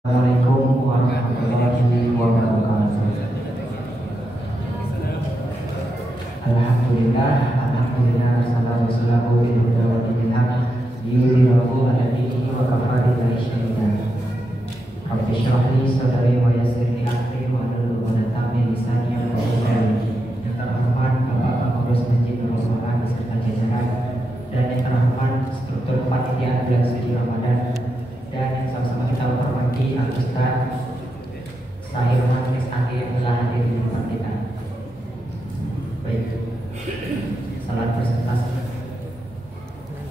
Assalamualaikum warahmatullahi wabarakatuh. Alhamdulillah sallallahu alaihi yudhirahu ala dinihi wa kafa billahi shahida. Rabbi shrah li sadri wa yassir li amri wa hlul 'uqdatam min lisani yafqahu qawli. Yang terhormat Bapak Pengurus Masjid Nurul Quran beserta jajaran dan yang terhormat struktur panitia bulan suci Ramadan dan yang sama-sama kita hormati Al-Ustaz Sahirman SAG yang telah hadir di tempat kita. Baik, salat berserta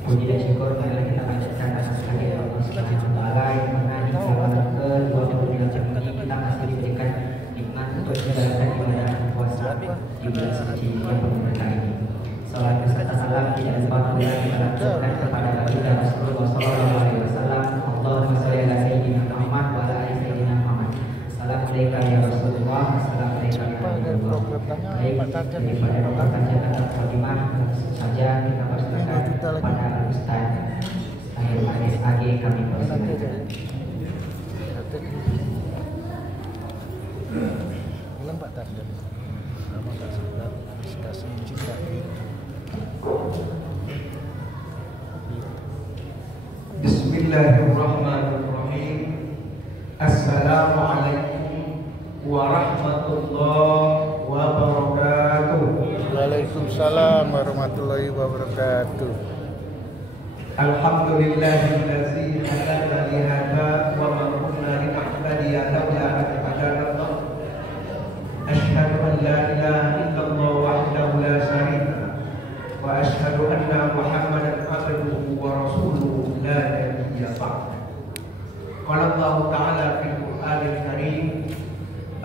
puji dan syukur marilah kita panjatkan atas kehadirat Allah Subhanahu wa taala yang mana di bulan ke-29 ini kita masih diberikan nikmat untuk menjalankan ibadah puasa di bulan suci yang penuh berkah ini. Salat berserta salam tidak lupa marilah kita lanjutkan kepada baginda Rasulullah sallallahu alaihi wasallam. Allahumma shalli ala sayyidina Muhammad wa ala ali sayyidina Muhammad. Assalamualaikum ya Rasulullah. Assalamualaikum ya Rasulullah. Baik, daripada rokatannya kata Fatimah saja kita persilakan kepada Ustaz Sahirman SAG kami persilakan. Lempak tanda nama kasih kasih cinta. Bismillahirrahmanirrahim. Assalamualaikum warahmatullahi wabarakatuh. Waalaikumsalam warahmatullahi wabarakatuh. Alhamdulillahillazi hadana li hadza wa ma kunna linahtadiya laula an hadana Allah. Asyhadu an la ilaha illallah wahdahu la syarika lahu wa asyhadu anna Muhammadan abduhu wa rasuluhu la nabiyya ba'da. Qala Allah ta'ala fil Qur'anil Karim,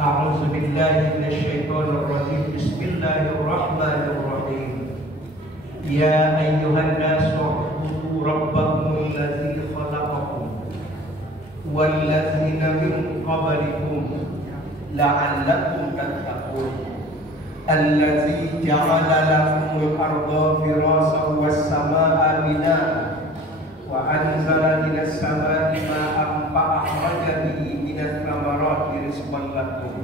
a'udzu billahi minasyaitonir rajim. Bismillahirrahmanirrahim. Ya ayyuhan nasu ubudu rabbakum alladzi khalaqakum walladzina min qablikum la'allakum tattaqun. Alladzi ja'ala lakumul arda firasan was samaa'a binaa'a wa anzala minas samaa'i maa'an fa akhraja bihi minats thamarati rizqan lakum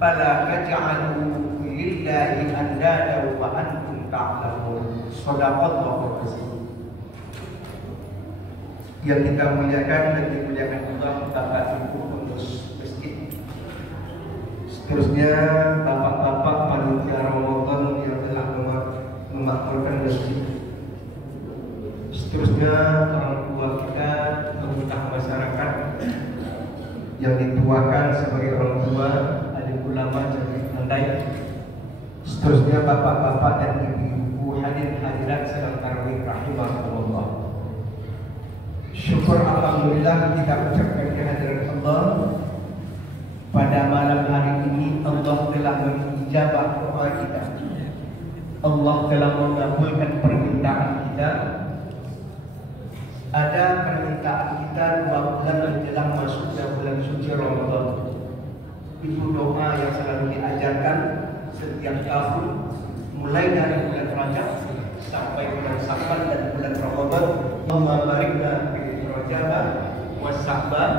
fala taj'alu lillahi andada wa antum ta'lamun. Shadaqallahu azim. Yang kita muliakan dan dimuliakan Allah, Bapak Ibu pengurus masjid, seterusnya bapak-bapak panitia Ramadan yang telah memakmurkan masjid, seterusnya orang tua kita, anggota masyarakat yang dituakan sebagai orang tua, alim ulama jadi pandai, seterusnya bapak-bapak dan ibu-ibu hadirat sedang tarawih rahimahullah. Syukur alhamdulillah kita ucapkan kehadiran Allah. Pada malam hari ini Allah telah mengijabah doa kita. Allah telah mengabulkan permintaan kita. Ada permintaan kita 2 bulan menjelang masuknya bulan suci Ramadan. Itu doa yang selalu diajarkan setiap tahun, mulai dari bulan Rajab sampai bulan Sya'ban dan bulan Ramadan. Allahumma barikna fi Rajab wa Sya'ban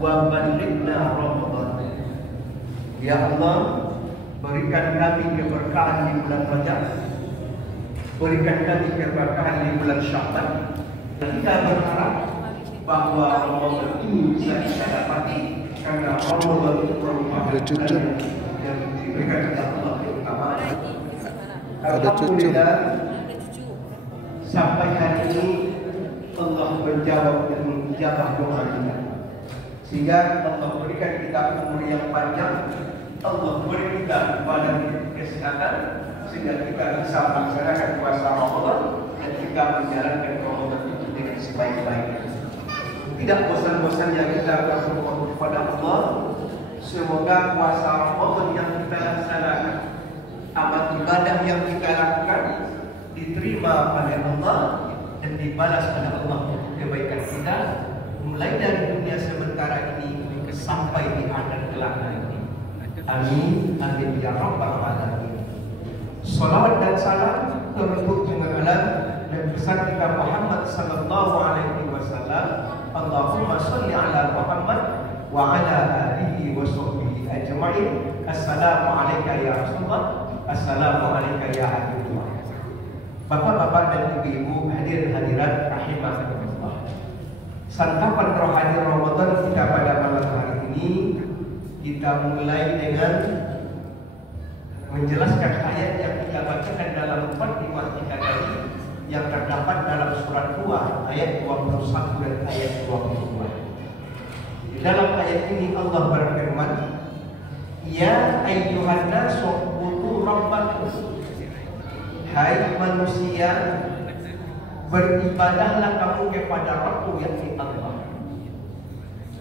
wa ballighna Ramadan. Ya Allah, berikan kami keberkahan di bulan Rajab, berikan kami keberkahan di bulan Sya'ban. Kita berharap bahwa Ramadan ini bisa kita dapati karena Ramadan itu merupakan bulan yang diberikan oleh Allah keutamaan. Alhamdulillah, sampai hari ini Allah menjawab dan menjawab doa kita, sehingga Allah berikan kita umur yang panjang, Allah beri kita badan kesehatan, sehingga kita bisa melaksanakan puasa Ramadan dan kita menjalankan Ramadan itu dengan sebaik-baiknya. Tidak bosan-bosannya kita bersyukur kepada Allah. Semoga puasa Ramadan yang kita laksanakan, amal ibadah yang kita lakukan diterima oleh Allah dan dibalas oleh Allah untuk kebaikan kita, mulai dari dunia sementara ini sampai di akhir kelak nanti. Amin, amin ya rabbal alamin. Salawat dan salam teruntuk junjungan dan besar kita Muhammad sallallahu alaihi wasallam. Allahumma sholli ala Muhammad wa ala alihi wa sahbihi ajma'in. Assalamualaikum ya Rasulullah, assalamualaikum ya Habibullah. Bapak-bapak dan ibu-ibu, hadirin hadirat rahimakumullah. Santapan rohani Ramadan kita pada malam hari ini, kita mulai dengan menjelaskan ayat yang kita bacakan dalam mukadimah kita tadi, yang terdapat dalam surat 2 ayat 21 dan ayat 22. Di dalam ayat ini Allah berfirman, ya ayyuhan nasu ubudu rabbakum, hai manusia, beribadahlah kamu kepada Rabbmu yakni Allah,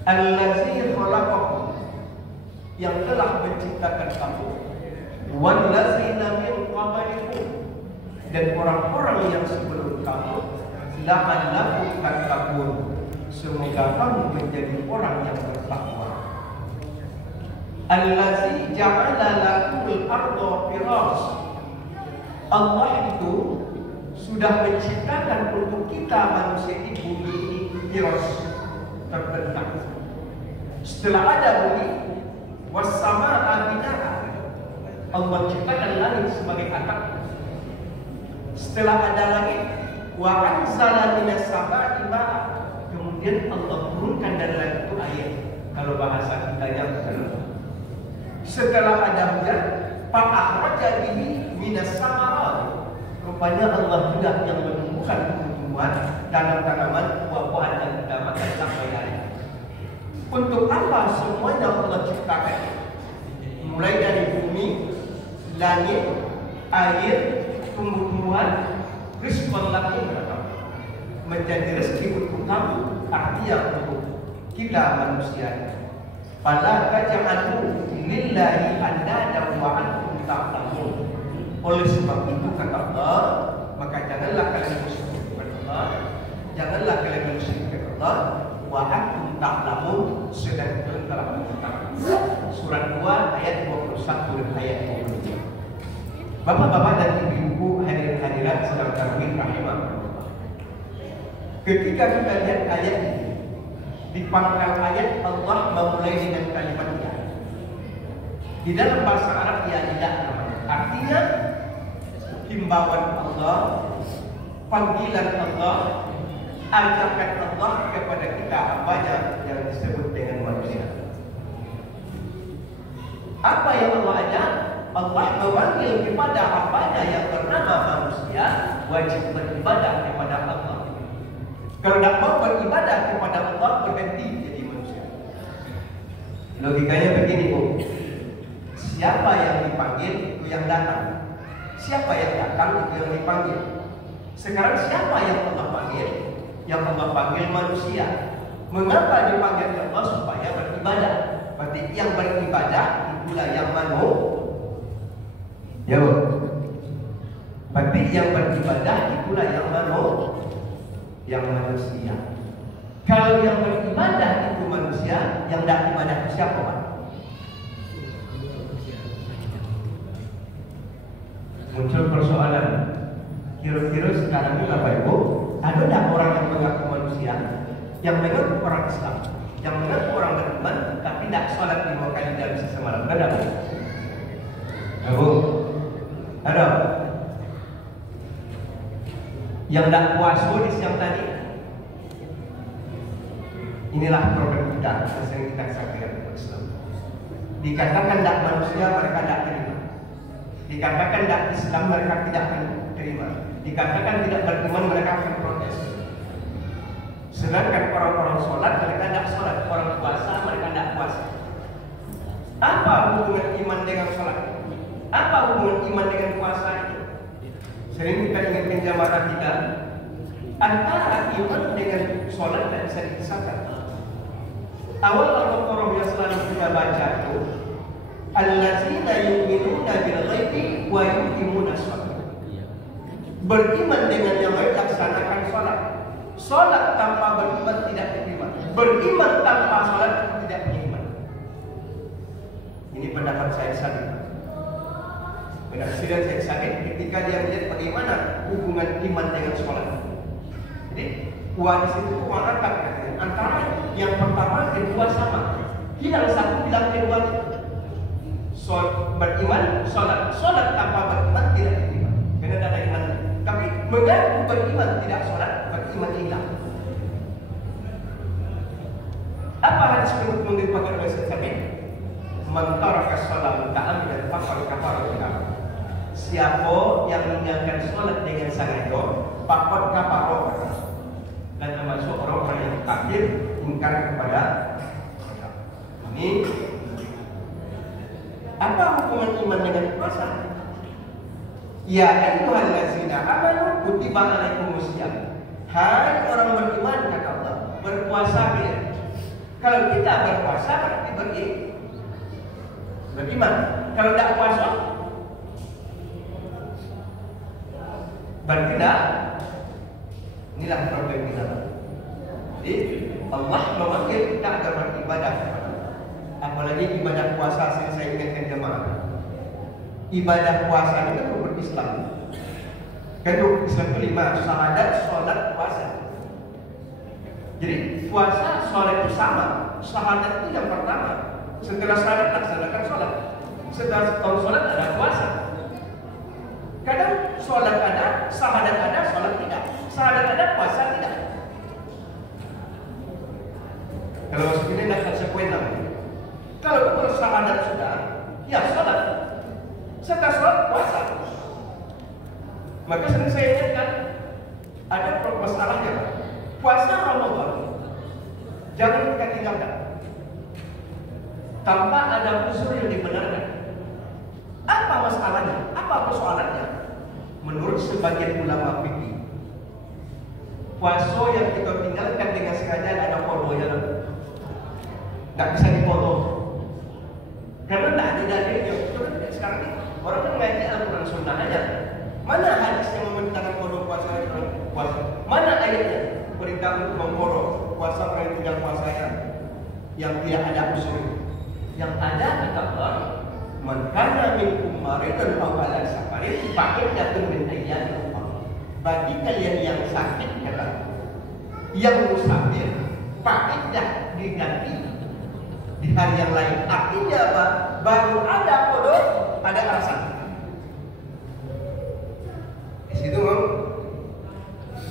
allazi khalaqakum, yang telah menciptakan kamu, wallazina min qablikum, dan orang-orang yang sebelum kamu, la'allakum tattaqun, semoga kamu menjadi orang yang bertakwa. Allazi ja'ala lakumul arda firash, Allah itu sudah menciptakan untuk kita manusia di bumi ini firash, terbentang. Setelah ada bumi, was-samaa bina'a, Allah ciptakan langit sebagai atap. Setelah ada langit, wa anzala minas samaa'i ma'a, kemudian Allah turunkan dari langit itu air. Kalau bahasa kita yang setelah ada hujan, fa akhraja bihi minas samarat, rupanya Allah juga yang menumbuhkan tumbuhan dalam tanaman, buah-buahan yang kita makan sampai hari. Untuk apa semuanya Allah ciptakan? Mulai dari bumi, langit, air, tumbuh-tumbuhan, rizqan lakum, menjadi rezeki untuk kamu, artinya untuk kita manusia. Fala taj'alu lillahi andadan wa antum ta'lamun. Oleh sebab itu kata Allah, maka janganlah kalian bersyukur kepada Allah, janganlah kalian bersyukur kepada Allah, wa antum ta'lamun, sedang kalian telah mengetahui. Surat 2 ayat 21 dan ayat 22. Bapak-bapak dan ibu-ibu, hadirin hadirat sedang tarawih rahimahullah. Ketika kita lihat ayat ini, di pangkal ayat Allah memulai dengan kalimat ya. Di dalam bahasa Arab ya tidak, artinya himbauan Allah, panggilan Allah, ajakan Allah kepada kita hambanya yang disebut dengan manusia. Apa yang Allah ajak? Allah memanggil kepada hambanya yang bernama manusia wajib beribadah kepada Allah. Kalau tidak mau beribadah kepada Allah, berhenti jadi manusia. Logikanya begini, Bu. Siapa yang dipanggil itu yang datang. Siapa yang datang itu yang dipanggil. Sekarang siapa yang Allah panggil? Yang Allah panggil manusia. Mengapa dipanggil Allah? Supaya beribadah. Berarti yang beribadah itulah yang manusia. Ya, Bu. Berarti yang beribadah itulah yang yang manusia. Kalau yang beribadah itu manusia, yang tidak ibadah itu siapa, Pak? Muncul persoalan. Kira-kira sekarang ini Bapak Ibu, ada tidak orang yang mengaku manusia, yang mengaku orang Islam, yang mengaku orang beriman, tapi tidak sholat 5 kali dalam semalam? Ada, Bu? Bu? Ada? Yang tidak puasa di siang tadi? Inilah problem kita yang sering kita sampaikan kepada Islam. Dikatakan tidak manusia, mereka tidak terima. Dikatakan tidak Islam, mereka tidak akan terima. Dikatakan tidak beriman, mereka akan protes. Sedangkan orang-orang sholat, mereka tidak sholat. Orang puasa, mereka tidak puasa. Apa hubungan iman dengan sholat? Apa hubungan iman dengan puasa itu? Sering kita ingatkan jamaah kita, antara iman dengan sholat tidak bisa dipisahkan. Awal al-Qur'an yang selalu kita baca itu, allazina yu'minuna bil ghaibi wa yuqimuna shalah. Beriman dengan yang gaib, laksanakan sholat. Sholat tanpa beriman tidak diterima. Beriman tanpa sholat tidak beriman. Ini pendapat saya sakit. Benar-benar saya sakit ketika dia melihat bagaimana hubungan iman dengan sholat. Jadi di situ antara yang pertama kedua sama. Hilang satu, hilang kedua. Beriman, sholat tanpa beriman tidak diterima. Karena tidak ada iman. Tapi mengaku beriman tidak sholat, beriman hilang. Apa hadis yang dipakai oleh Syekh? Man taraka shalah muta'ammidan faqad kafara billah. Siapa yang meninggalkan sholat dengan sengaja, faqad kafara. Dan termasuk orang-orang yang kafir ingkar kepada ini. Apa hukuman iman dengan puasa? Ya ayyuhallazina amanu kutiba alaikumusiyam. Hai orang beriman, kata Allah, berpuasa dia. Kalau kita berpuasa berarti beriman. Kalau tidak puasa berarti tidak. Inilah problem kita. Jadi Allah memanggil kita agar beribadah. Apalagi ibadah puasa, saya ingatkan jemaah. Ibadah puasa ini kan rukun Islam. Kan rukun Islam itu 5: syahadat, sholat, puasa. Jadi puasa, sholat itu sama. Syahadat itu yang pertama. Setelah syahadat laksanakan sholat. Setelah sholat ada puasa. Kadang sholat ada, syahadat ada, sholat tidak. Syahadat ada, puasa tidak. Kalau masuk ini tidak konsekuensi. Kalau bersyahadat sudah, ya sholat. Setelah sholat, puasa. Maka sering saya ingatkan, ada masalahnya. Puasa Ramadan, jangan kita tinggalkan tanpa ada usul yang dibenarkan. Apa masalahnya? Apa persoalannya? Menurut sebagian ulama fikih, puasa yang kita tinggalkan dengan sengaja ada fotonya, nggak bisa dipotong. Karena tidak ada dalil yang sekarang ini orang kan ngaji Al-Quran Sunnah aja. Mana hadis yang memerintahkan kodok puasa? Mana ayatnya perintah untuk mengkodok puasa orang tinggal puasanya yang tidak ada usul? Yang ada kata Allah, man kana minkum maridan aw ala safarin fa'iddatun min ayyamin ukhra. Bagi kalian yang sakit kata, yang musafir, fa'iddah diganti di hari yang lain. Artinya apa? Baru ada kodok, ada alasan. Di situ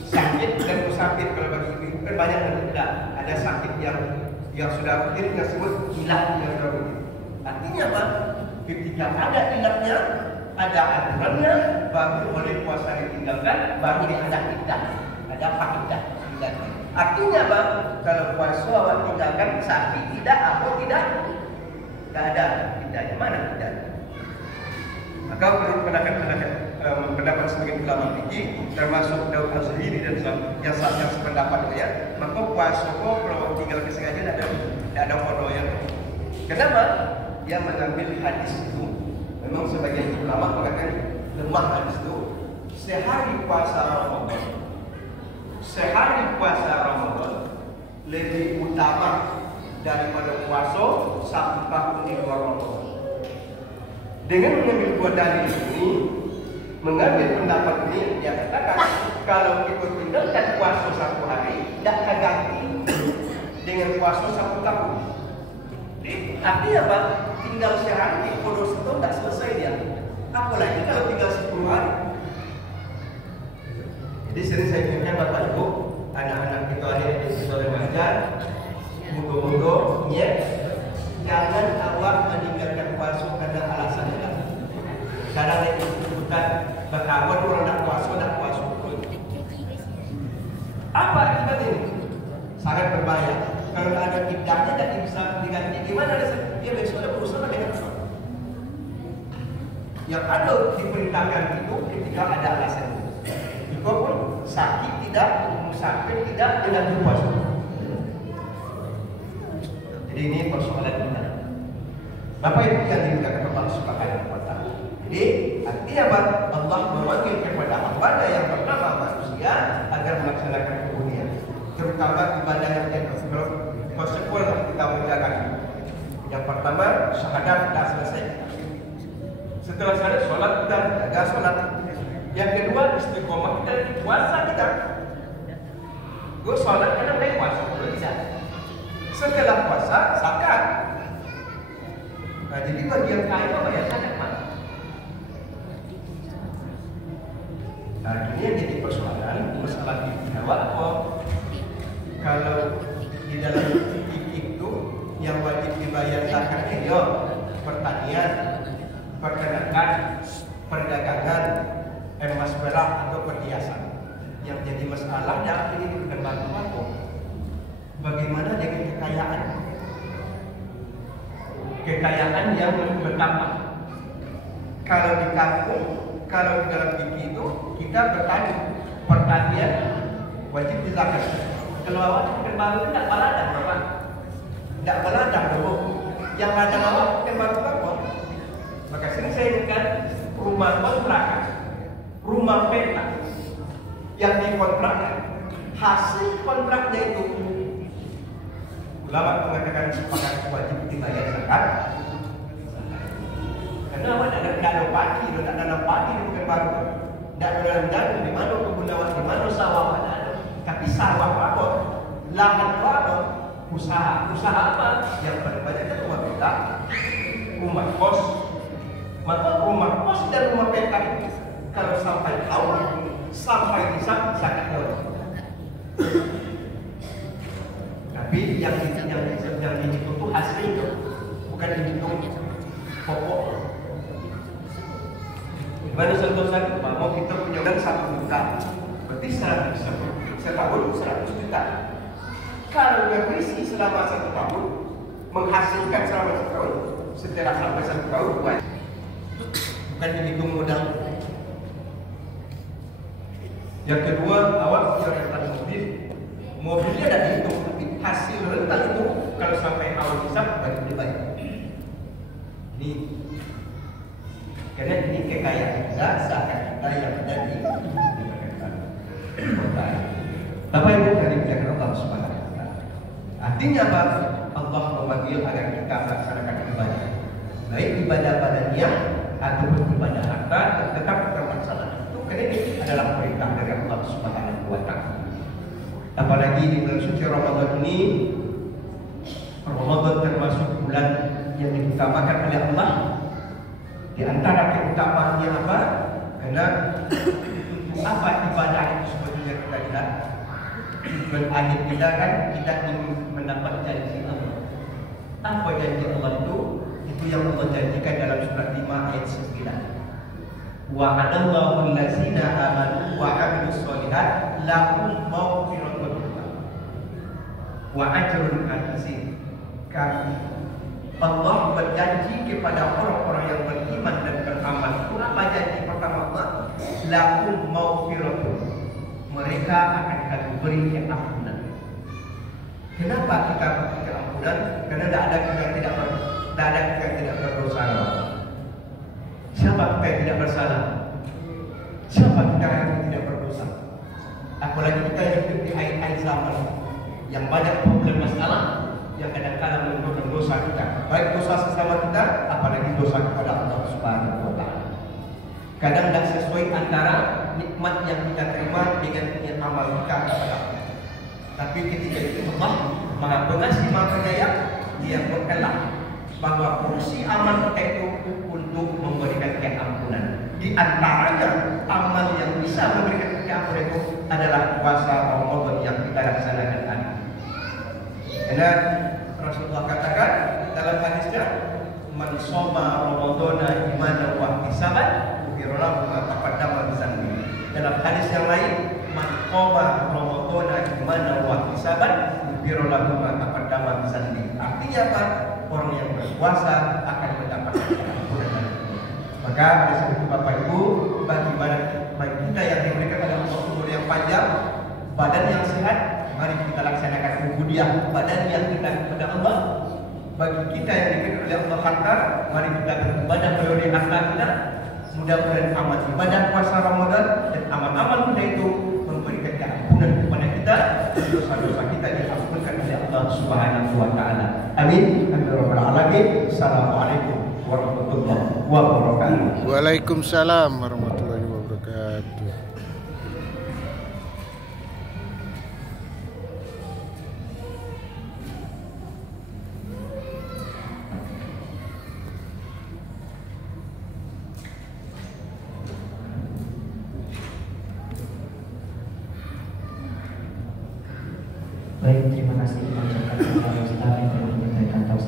sakit dan musafir, kalau bagi ibu kan banyak yang tidak ada sakit yang sudah rutin, yang sebut ilat yang sudah rutin. Artinya apa? Ketika ada ilatnya, ada aturannya, baru boleh puasa ditinggalkan, baru ada iddah, ada fakidah. Artinya apa? Kalau puasa awak tinggalkan sakit tidak, apa tidak? Tidak ada iddahnya, mana tidak? Maka menurut pendapat sebagian ulama fikih, termasuk Daud Az-Zahiri dan yang sependapat ya, maka puasa kalau tinggal kesengaja tidak ada fotonya. Kenapa? Dia mengambil hadis itu. Memang sebagian ulama mengatakan lemah hadis itu. Sehari puasa Ramadan lebih utama daripada puasa 1 tahun di luar Ramadan. Dengan mengambil dua dalil ini, mengambil pendapat ini, dia katakan kalau kita tinggalkan puasa 1 hari, tidak terganti dengan puasa 1 tahun. Artinya apa? Tinggal sehari, kodos itu tidak selesai dia. Apalagi kalau tinggal 10 hari. Jadi sering saya ingatkan Bapak Ibu, anak-anak kita adik-adik kita remaja, mudah-mudahan ya, jangan awak meninggalkan puasa karena alasan yang karena itu bukan berkawan orang nak puasa. Apa akibat ini? Sangat berbahaya. Kalau ada iddahnya dan bisa diganti, gimana dia besok ada berusaha dengan sholat. Yang ada diperintahkan itu ketika ada alasan. Juga pun sakit tidak, musafir tidak, dengan berpuasa. Jadi ini persoalan kita. Bapak Ibu yang dimuliakan Allah Subhanahu wa Ta'ala. Jadi artinya apa? Allah memanggil kepada hamba yang pertama manusia agar melaksanakan kemudian, terutama ibadah yang konsekuensi kita menjaga. Yang pertama syahadat kita selesai. Setelah syahadat sholat kita jaga sholat. Yang kedua istiqomah kita di puasa kita. Gue sholat karena baik puasa belum bisa. Setelah puasa zakat. yang wajib dibayar zakatnya yo pertanian, peternakan, perdagangan, emas perak atau perhiasan. Yang jadi masalah dalam ini bukan batu. Bagaimana dengan kekayaan? Kekayaan yang bertambah. Kalau di kampung, kalau di dalam fikih itu kita bertani, pertanian wajib dizakat. Kalau awak bukan baru tidak baladang, Bapak. Tidak baladang dulu. Yang ladang awak bukan baru apa? Maka sering saya ingatkan rumah kontrakan, rumah petak yang dikontrakkan, hasil kontraknya itu ulama mengatakan sepakat wajib dibayar zakat. Karena awak tidak ada padi, tidak ada padi bukan baru, tidak ada dalam di mana kebun awak, di mana sawah ada. Tapi sawah apa? Lahan apa? Usaha apa? Yang paling banyak kan rumah petak, rumah kos. Maka rumah kos dan rumah petak itu kalau sampai tahun sampai bisa zakat wajib. Tapi yang dihitung itu hasilnya, bukan dihitung pokok. Gimana contohnya? Mau kita punya kan 1 juta, berarti 100 setahun 100 juta. Kalau berisi selama 1 tahun, menghasilkan selama 1 tahun, setelah sampai 1 tahun, bukan dihitung modal. Yang kedua, awak punya rental mobil. Mobilnya tidak dihitung, tapi hasil rental itu kalau sampai awal hisab bagi dibayar. Ini karena ini kekayaan kita, zakat kita yang ada di kota. Apa yang tadi dikatakan Allah Subhanahu wa Ta'ala? Artinya apa? Allah memanggil agar kita melaksanakan ibadah, baik ibadah badaniah ataupun ibadah harta, tetap terlaksana. Itu karena ini adalah perintah dari Allah Subhanahu wa Ta'ala. Apalagi di bulan suci Ramadan ini, Ramadan termasuk bulan yang diutamakan oleh Allah. Di antara keutamaannya apa? Karena apa ibadah itu sebetulnya kita lihat tujuan akhir kita kan kita ingin mendapat janji Allah. Apa janji Allah itu? Itu yang Allah janjikan dalam surat 5 ayat 9. Wa'adallahu allazina amanu wa 'amilus sholihat lahum maghfiratun wa ajrun azim. Allah berjanji kepada orang-orang yang beriman dan beramal. Apa janji pertama Allah? Lahum maghfiratun. Mereka akan kami beri keampunan. Kenapa kita beri keampunan? Karena tidak ada kita yang tidak berdosa. Siapa kita yang tidak bersalah? Siapa kita yang tidak berdosa? Apalagi kita yang hidup di akhir zaman yang banyak problem masalah, yang kadang-kadang menimbulkan dosa kita, baik dosa sesama kita, apalagi dosa kepada Allah Subhanahu wa Ta'ala. Kadang tidak sesuai antara nikmat yang kita terima dengan amal kita kepada Allah. Tapi ketika itu Allah Maha Pengasih Maha Penyayang, Dia berkelah bahwa fungsi amal kita itu untuk memberikan keampunan. Di antaranya amal yang bisa memberikan keampunan itu adalah puasa Ramadan yang kita laksanakan hari. Karena Rasulullah katakan dalam hadisnya, man shoma Ramadana imanan wa ihtisaban ghufira lahu ma taqaddama min dzanbi. Dalam hadis yang lain, man qama Ramadana imanan wa ihtisaban ghufira lahu ma taqaddama min dzanbi. Artinya apa? Orang yang berpuasa akan mendapatkan keampunan. Maka oleh sebab itu Bapak Ibu, bagi kita yang diberikan oleh Allah umur yang panjang, badan yang sehat, mari kita laksanakan ubudiyah badan yang kita kepada Allah. Bagi kita yang diberikan oleh Allah harta, mari kita beribadah melalui harta kita. Mudah-mudahan amal ibadah puasa Ramadan dan amal-amal kita itu memberikan keampunan kepada kita, dosa-dosa kita diampunkan oleh Allah Subhanahu wa Ta'ala. Amin. Assalamualaikum warahmatullahi wabarakatuh. Waalaikumsalam warahmatullahi wabarakatuh. Baik, terima kasih mengucapkan kepada Ustaz yang telah menyampaikan tausiah.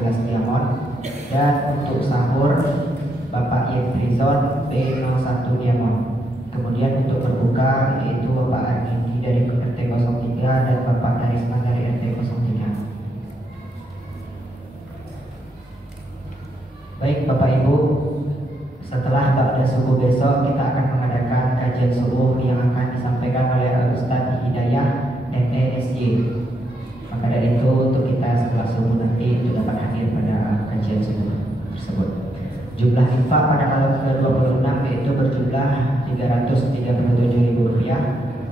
11 diamond. Dan untuk sahur Bapak Yefrizon B01 diamond. Kemudian untuk berbuka yaitu Bapak Argindi dari RT 03 dan Bapak Darisman dari RT 03. Baik Bapak Ibu, setelah ba'da subuh besok kita akan mengadakan kajian subuh yang akan disampaikan oleh Ustadz Hidayah MSJ. Maka dari itu untuk kita setelah subuh nanti itu dapat hadir pada kajian subuh tersebut. Jumlah infak pada malam ke-26 yaitu berjumlah Rp337.000.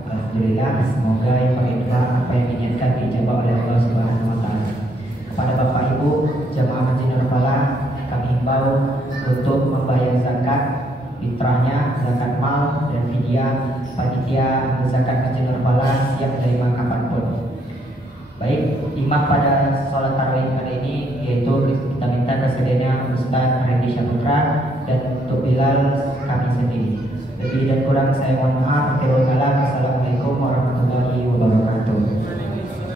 Alhamdulillah, semoga yang berinfak apa yang diniatkan dijabah oleh Allah Subhanahu wa taala. Kepada Bapak Ibu jamaah Masjid Nur Falah, kami himbau untuk membayar zakat fitrahnya, zakat mal dan fidyah. Panitia zakat Masjid Nur Falah siap menerima kapanpun. Baik, imam pada sholat tarawih kali ini yaitu kita minta kesediaannya Ustaz Randy Syaputra dan untuk Bilal kami sendiri. Lebih dan kurang saya mohon maaf. Assalamualaikum warahmatullahi wabarakatuh.